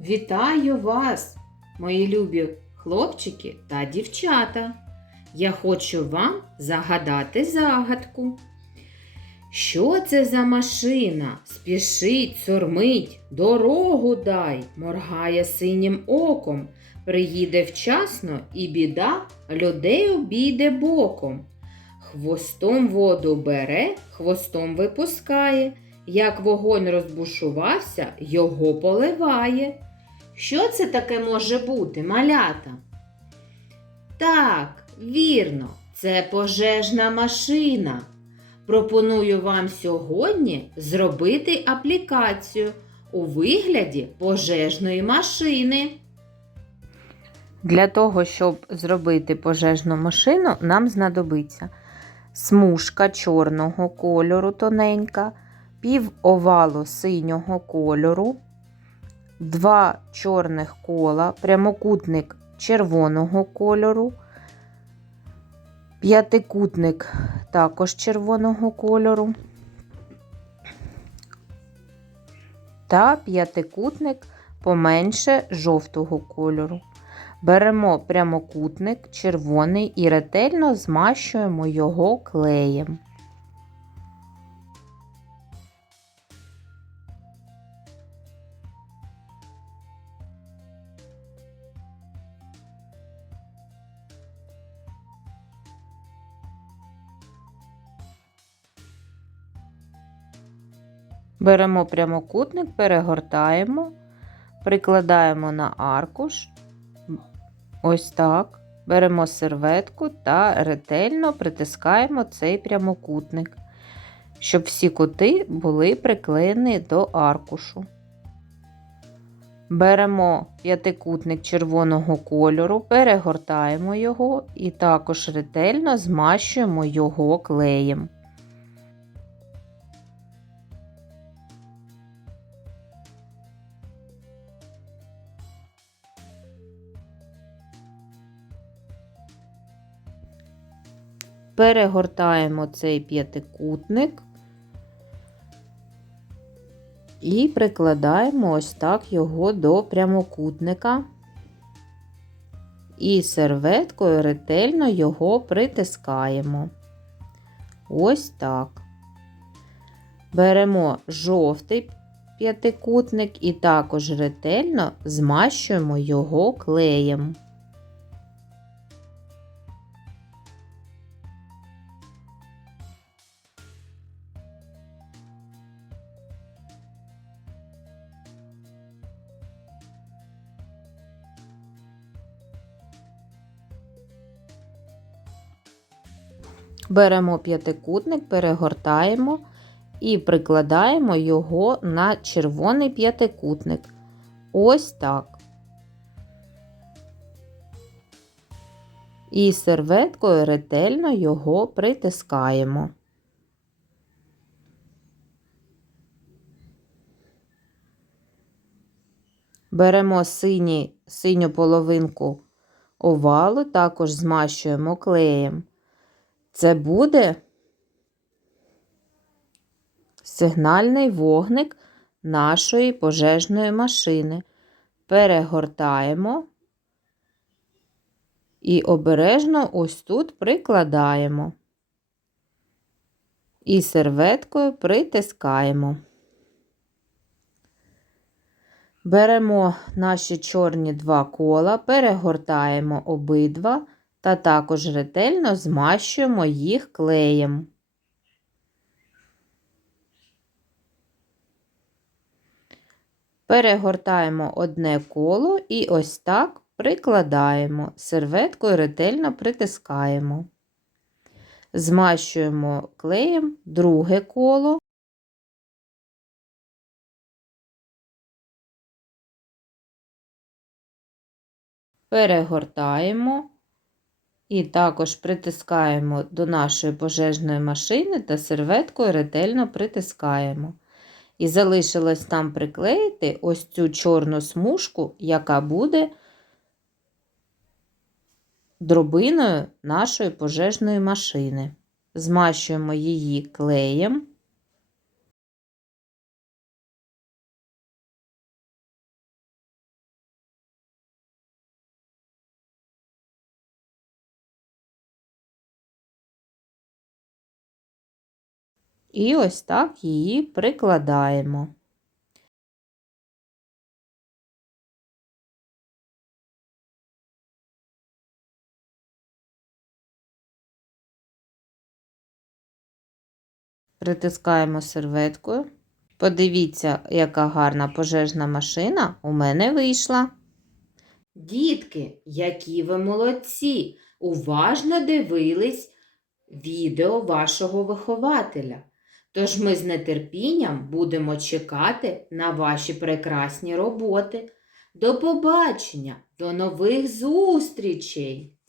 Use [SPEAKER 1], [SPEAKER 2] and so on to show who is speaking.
[SPEAKER 1] Вітаю вас, мої любі хлопчики та дівчата. Я хочу вам загадати загадку. Що це за машина? Спішить, сурмить, дорогу дай, моргає синім оком. Приїде вчасно і біда людей обійде боком. Хвостом воду бере, хвостом випускає. Як вогонь розбушувався, його поливає. Що це таке може бути, малята? Так, вірно, це пожежна машина. Пропоную вам сьогодні зробити аплікацію у вигляді пожежної машини.
[SPEAKER 2] Для того, щоб зробити пожежну машину, нам знадобиться смужка чорного кольору тоненька, пів овалу синього кольору, два чорних кола, прямокутник червоного кольору, п'ятикутник також червоного кольору та п'ятикутник поменше жовтого кольору. Беремо прямокутник червоний і ретельно змащуємо його клеєм. Беремо прямокутник, перегортаємо, прикладаємо на аркуш. Ось так. Беремо серветку та ретельно притискаємо цей прямокутник, щоб всі кути були приклеєні до аркушу. Беремо п'ятикутник червоного кольору, перегортаємо його і також ретельно змащуємо його клеєм. Перегортаємо цей п'ятикутник і прикладаємо ось так його до прямокутника. І серветкою ретельно його притискаємо. Ось так. Беремо жовтий п'ятикутник і також ретельно змащуємо його клеєм. Беремо п'ятикутник, перегортаємо і прикладаємо його на червоний п'ятикутник. Ось так. І серветкою ретельно його притискаємо. Беремо сині, синю половинку овалу, також змащуємо клеєм. Це буде сигнальний вогник нашої пожежної машини. Перегортаємо і обережно ось тут прикладаємо. І серветкою притискаємо. Беремо наші чорні два кола, перегортаємо обидва та також ретельно змащуємо їх клеєм. Перегортаємо одне коло і ось так прикладаємо, серветкою ретельно притискаємо. Змащуємо клеєм друге коло. Перегортаємо і також притискаємо до нашої пожежної машини та серветкою ретельно притискаємо. І залишилось там приклеїти ось цю чорну смужку, яка буде дробиною нашої пожежної машини. Змащуємо її клеєм. І ось так її прикладаємо. Притискаємо серветкою. Подивіться, яка гарна пожежна машина у мене вийшла.
[SPEAKER 1] Дітки, які ви молодці! Уважно дивились відео вашого вихователя. Тож ми з нетерпінням будемо чекати на ваші прекрасні роботи. До побачення, до нових зустрічей!